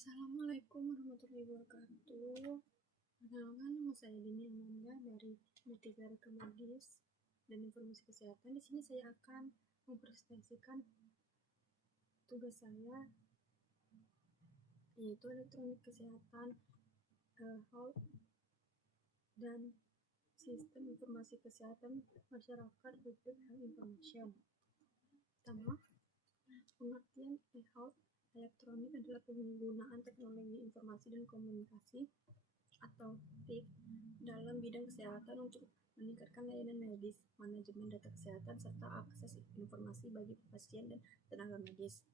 Assalamualaikum warahmatullahi wabarakatuh. Perkenalkan, nama saya Dini Amanda dari D3 Rekam Medis dan Informasi Kesehatan. Di sini saya akan mempresentasikan tugas saya, yaitu elektronik kesehatan, health, dan sistem informasi kesehatan masyarakat public health information. Pertama, pengertian e-health. Elektronik adalah penggunaan teknologi informasi dan komunikasi atau TIK dalam bidang kesehatan untuk meningkatkan layanan medis, manajemen data kesehatan, serta akses informasi bagi pasien dan tenaga medis.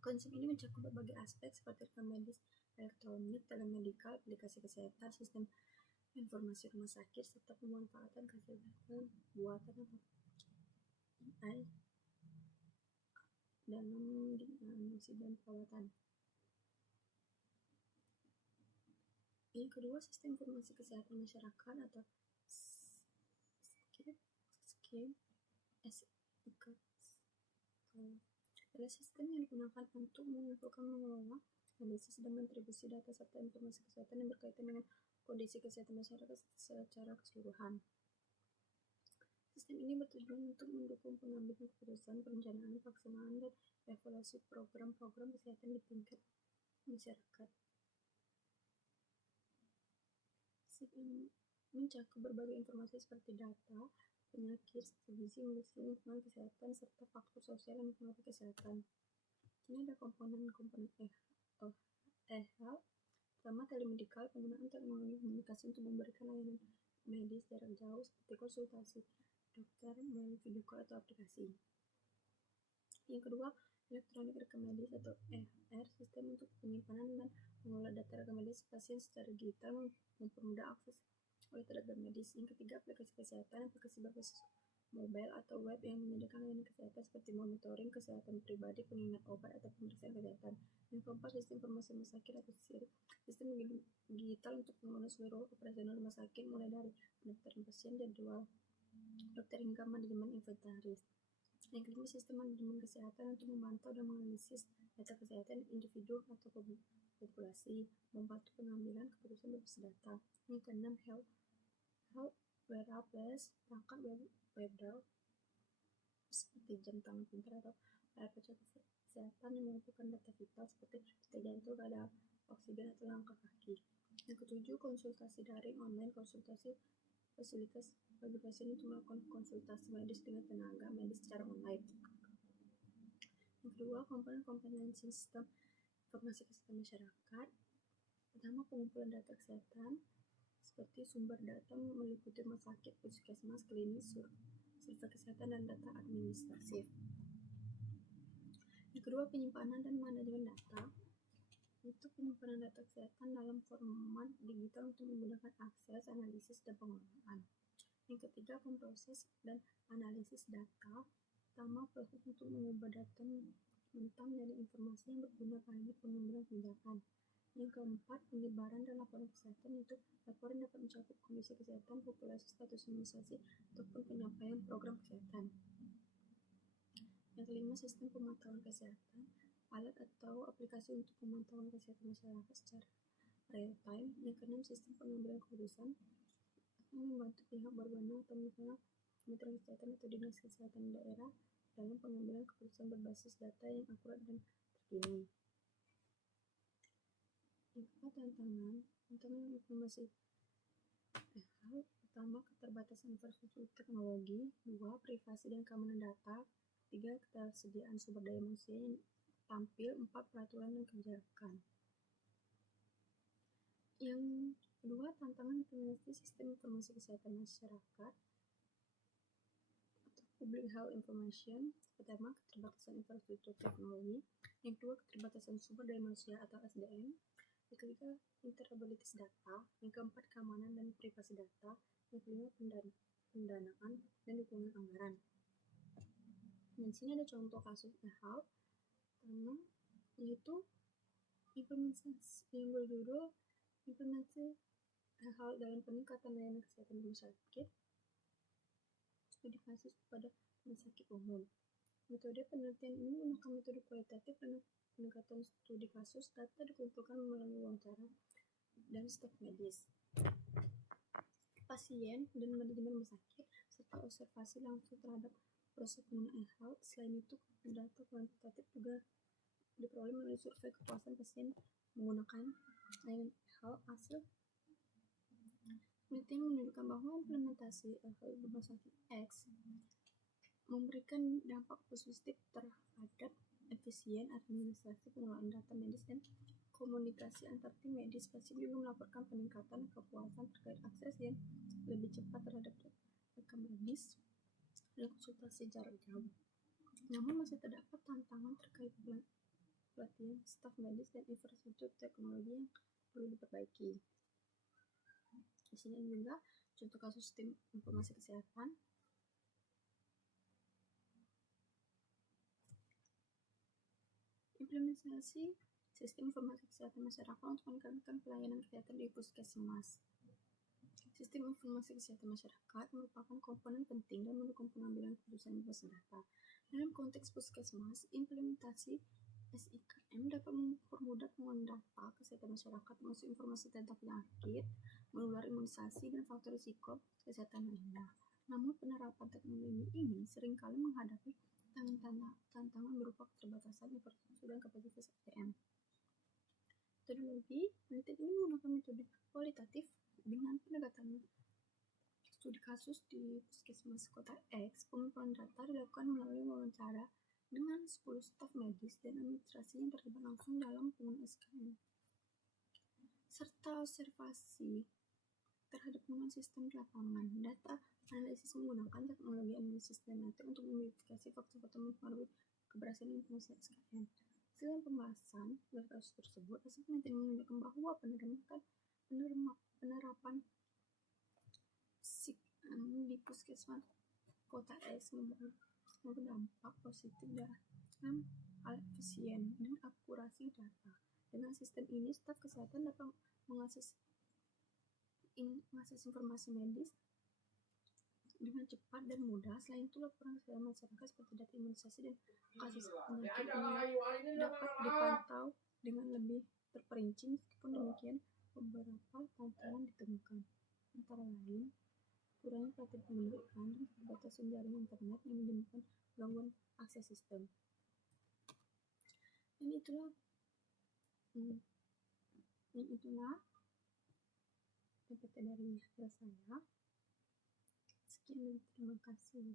Konsep ini mencakup berbagai aspek seperti rekam medis elektronik, telemedikal, aplikasi kesehatan, sistem informasi rumah sakit, serta pemanfaatan kesehatan buatan atau AI dalam diagnosis dan perawatan. Yang kedua, sistem informasi kesehatan masyarakat atau SIK adalah sistem yang digunakan untuk mengumpulkan, mengelola, analisis, dan mendistribusi data serta informasi kesehatan yang berkaitan dengan kondisi kesehatan masyarakat secara keseluruhan. Sistem ini bertujuan untuk mendukung pengambilan keputusan, perencanaan, pelaksanaan, dan evaluasi program-program kesehatan di tingkat masyarakat. Sistem mencakup berbagai informasi seperti data, penyakit, gizi, medicine, lingkungan kesehatan, serta faktor sosial dan mempengaruhi kesehatan. Ini ada komponen-komponen e-health. Pertama, telemedikal, penggunaan teknologi komunikasi untuk memberikan layanan medis jarak jauh seperti konsultasi dokter melalui video call atau aplikasi. Yang kedua, elektronik rekam medis atau ER, sistem untuk penyimpanan dan mengelola data rekam medis pasien secara digital, mempermudah akses oleh tenaga medis. Yang ketiga, aplikasi kesehatan, aplikasi berbasis mobile atau web yang menyediakan layanan kesehatan seperti monitoring kesehatan pribadi, pengingat obat, atau pemeriksaan kesehatan. Yang keempat, sistem informasi rumah sakit atau sistem digital untuk mengurus seluruh operasional rumah sakit, mulai dari pendaftaran pasien, jadwal dokter, hingga manajemen inventaris. Yang kelima, sistem manajemen kesehatan untuk memantau dan menganalisis data kesehatan individu atau populasi, membantu pengambilan keputusan berbasis data. Yang keenam, health wearables, perangkat wearable seperti jam tangan pintar atau alat pecah kesehatan yang mengumpulkan data vital seperti detak jantung, kadar oksigen, atau langkah kaki. Yang ketujuh, konsultasi daring online, konsultasi fasilitas bagi pasien untuk melakukan konsultasi medis dengan tenaga medis secara online. Yang kedua, komponen sistem informasi kesehatan masyarakat. Pertama, pengumpulan data kesehatan seperti sumber data meliputi rumah sakit, puskesmas, klinik, survei kesehatan, dan data administratif. Yang kedua, penyimpanan dan manajemen data. Itu penyimpanan data kesehatan dalam format digital untuk memudahkan akses, analisis, dan pengelolaan. Yang ketiga, pemproses dan analisis data. Pertama, proses untuk mengubah data mentah menjadi informasi yang berguna bagi pengambilan tindakan. Yang keempat, penyebaran dan laporan kesehatan, itu laporan dapat mencakup kondisi kesehatan populasi, status imunisasi, ataupun penyampaian program kesehatan. Yang kelima, sistem pemantauan kesehatan, alat atau aplikasi untuk pemantauan kesehatan masyarakat secara real time. Yang keenam, sistem pengambilan keputusan, membantu pihak berwenang atau misalnya Kementerian Kesehatan atau Dinas Kesehatan daerah dalam pengambilan keputusan berbasis data yang akurat dan terkini. Yang keempat, tantangan informasi e-health. Pertama, keterbatasan infrastruktur teknologi. Dua, privasi dan keamanan data. Tiga, ketersediaan sumber daya manusia yang tampil. Empat, peraturan dan kebijakan. Yang kedua, tantangan implementasi sistem informasi kesehatan masyarakat atau public health information. Pertama, keterbatasan infrastruktur teknologi. Yang kedua, keterbatasan sumber daya manusia atau SDM. Yang ketiga, interoperabilitas data. Yang keempat, keamanan dan privasi data. Yang kelima, pendanaan dan dukungan anggaran. Dan di sini ada contoh kasus e-health. Pertama, yaitu implementasi yang berjudul implementasi hal dalam peningkatan layanan kesehatan rumah sakit, studi kasus pada rumah sakit umum. Metode penelitian ini menggunakan metode kualitatif dan pendekatan studi kasus. Data dikumpulkan melalui wawancara dan staf medis, pasien, dan manajemen rumah sakit, serta observasi langsung terhadap proses penggunaan e-health. Selain itu, data kuantitatif juga diperoleh melalui survei kepuasan pasien menggunakan layanan e-health. Hasil penelitian menunjukkan bahwa implementasi e-health di rumah sakit X memberikan dampak positif terhadap efisien administrasi pengelolaan data medis dan komunikasi antar tim medis. Pasien juga melaporkan peningkatan kepuasan terkait akses yang lebih cepat terhadap rekam medis dan konsultasi jarak jauh. Namun masih terdapat tantangan terkait pelatihan staf medis dan infrastruktur teknologi yang perlu diperbaiki. Di sini juga contoh kasus sistem informasi kesehatan. Implementasi sistem informasi kesehatan masyarakat untuk meningkatkan pelayanan kesehatan di puskesmas. Sistem informasi kesehatan masyarakat merupakan komponen penting dan mendukung pengambilan keputusan berbasis data. Dalam konteks puskesmas, implementasi SIKM dapat mempermudah penggunaan data kesehatan masyarakat, mengusung informasi tentang penyakit menular, imunisasi, dan faktor risiko kesehatan lainnya. Namun penerapan teknologi ini seringkali menghadapi tantangan berupa keterbatasan infrastruktur dan kapasitas SDM. Metodologi penelitian ini menggunakan metode kualitatif dengan pendekatan studi kasus di puskesmas kota X. Pengumpulan data dilakukan melalui wawancara dengan 10 staf medis dan administrasi yang terlibat langsung dalam penggunaan SKM, serta observasi terhadap penggunaan sistem di lapangan. Data analisis menggunakan teknologi analisis sistematik untuk mengidentifikasi faktor-faktor mempengaruhi keberhasilan implementasi SKM. Selain pembahasan dari kasus tersebut, hasil penelitian menunjukkan bahwa penerapan SIKM di puskesmas kota X berdampak positif dalam hal efisien dan akurasi data. Dengan sistem ini, staf kesehatan dapat mengakses informasi medis dengan cepat dan mudah. Selain itu, laporan kesehatan masyarakat seperti data imunisasi dan kasus penyakit dapat dipantau dengan lebih terperinci. Meskipun demikian, beberapa tantangan ditemukan, antara lain kurangnya pelatihan penggunaan dan keterbatasan jaringan internet yang menimbulkan gangguan akses sistem. Dan itulah PPT dari saya. Sekian dan terima kasih.